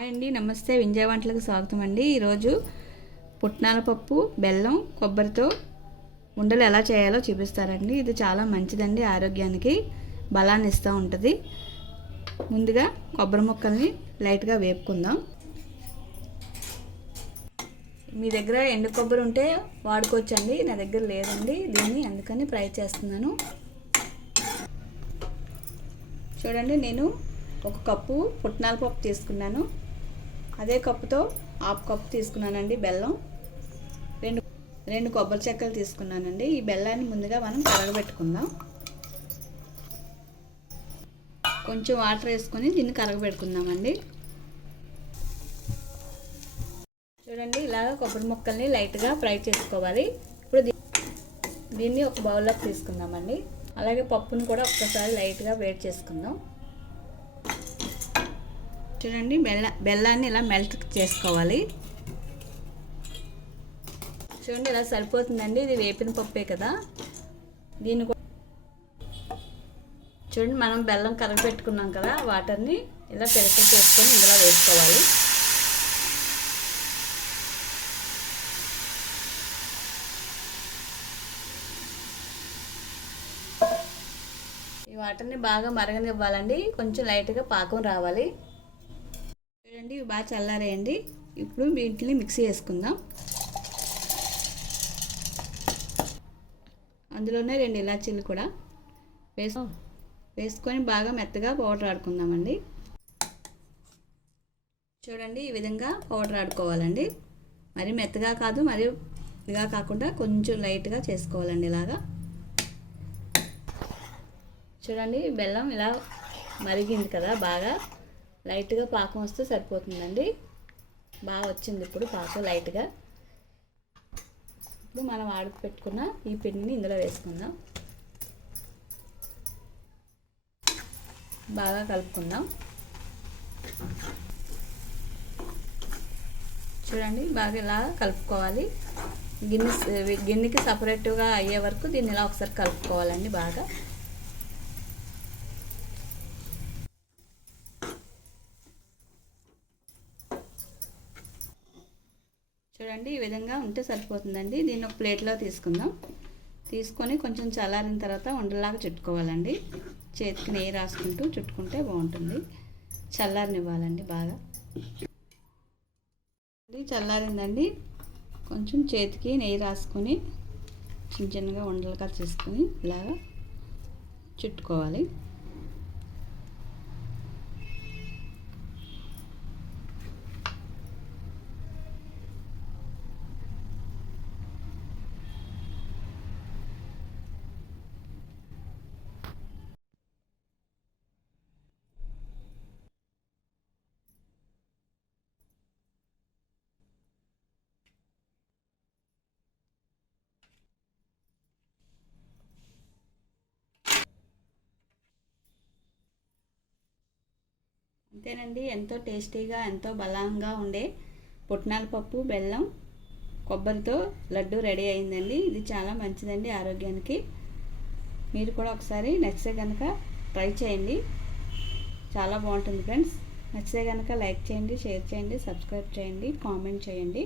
Hi అండి నమస్తే. వింజయ వంటలకు స్వాగతం అండి. ఈరోజు పుట్నాల పప్పు బెల్లం కొబ్బరితో ఉండలు ఎలా చేయాలో చూపిస్తారండి. ఇది చాలా మంచిదండి ఆరోగ్యానికి. బలాన్ని ఇస్తూ ఉంటుంది. ముందుగా కొబ్బరి ముక్కల్ని లైట్గా వేపుకుందాం. మీ దగ్గర ఎండు కొబ్బరి ఉంటే వాడుకోవచ్చండి. నా దగ్గర లేదండి. దీన్ని అందుకని ఫ్రై చేస్తున్నాను. చూడండి నేను ఒక కప్పు పుట్నాల పప్పు తీసుకున్నాను. అదే కప్పుతో హాఫ్ కప్పు తీసుకున్నానండి బెల్లం. రెండు రెండు కొబ్బరి చెక్కలు తీసుకున్నానండి. ఈ బెల్లాన్ని ముందుగా మనం కరగబెట్టుకుందాం. కొంచెం వాటర్ వేసుకొని దీన్ని కరగబెట్టుకుందామండి. చూడండి ఇలాగ కొబ్బరి ముక్కల్ని లైట్గా ఫ్రై చేసుకోవాలి. ఇప్పుడు దీన్ని ఒక బౌల్లోకి తీసుకుందామండి. అలాగే పప్పును కూడా ఒక్కసారి లైట్గా వేడి చేసుకుందాం. చూడండి బెల్ల బెల్లాన్ని ఇలా మెల్ట్ చేసుకోవాలి. చూడండి ఇలా సరిపోతుందండి. ఇది వేపిన పప్పే కదా. దీన్ని కూడా చూడండి మనం బెల్లం కరగపెట్టుకున్నాం కదా వాటర్ని ఇలా పెరుగు చేసుకొని ఇందులో వేసుకోవాలి. ఈ వాటర్ని బాగా మరగనివ్వాలండి. కొంచెం లైట్గా పాకం రావాలి. చూడండి ఇవి బాగా చల్లారేయండి. ఇప్పుడు వీటిని మిక్సీ వేసుకుందాం అందులోనే రెండు ఇలాచీలు కూడా వేసు వేసుకొని బాగా మెత్తగా పౌడర్ ఆడుకుందామండి. చూడండి ఈ విధంగా పౌడర్ ఆడుకోవాలండి. మరి మెత్తగా కాదు మరి ఇదిగా కాకుండా కొంచెం లైట్గా చేసుకోవాలండి ఇలాగా. చూడండి బెల్లం ఇలా మరిగింది కదా బాగా. లైట్గా పాకం వస్తే సరిపోతుందండి. బాగా వచ్చింది ఇప్పుడు పాకం లైట్గా. ఇప్పుడు మనం ఆడుకు పెట్టుకున్న ఈ పిండిని ఇందులో వేసుకుందాం. బాగా కలుపుకుందాం. చూడండి బాగా ఇలా కలుపుకోవాలి. గిన్నె గిన్నెకి సపరేట్గా అయ్యే వరకు దీన్ని ఇలా ఒకసారి కలుపుకోవాలండి బాగా. చూడండి ఈ విధంగా ఉంటే సరిపోతుందండి. దీన్ని ఒక ప్లేట్లో తీసుకుందాం. తీసుకొని కొంచెం చల్లారిన తర్వాత ఉండలాగా చుట్టుకోవాలండి. చేతికి నెయ్యి రాసుకుంటూ చుట్టుకుంటే బాగుంటుంది. చల్లారనివ్వాలండి బాగా. చల్లారిందండి. కొంచెం చేతికి నెయ్యి రాసుకొని చిన్న చిన్నగా ఉండలుగా చేసుకొని ఇలాగా చుట్టుకోవాలి. అంతేనండి. ఎంతో టేస్టీగా ఎంతో బలంగా ఉండే పుట్నాల పప్పు బెల్లం కొబ్బరితో లడ్డు రెడీ అయిందండి. ఇది చాలా మంచిదండి ఆరోగ్యానికి. మీరు కూడా ఒకసారి నచ్చితే కనుక ట్రై చేయండి. చాలా బాగుంటుంది ఫ్రెండ్స్. నచ్చితే కనుక లైక్ చేయండి షేర్ చేయండి సబ్స్క్రైబ్ చేయండి కామెంట్ చేయండి.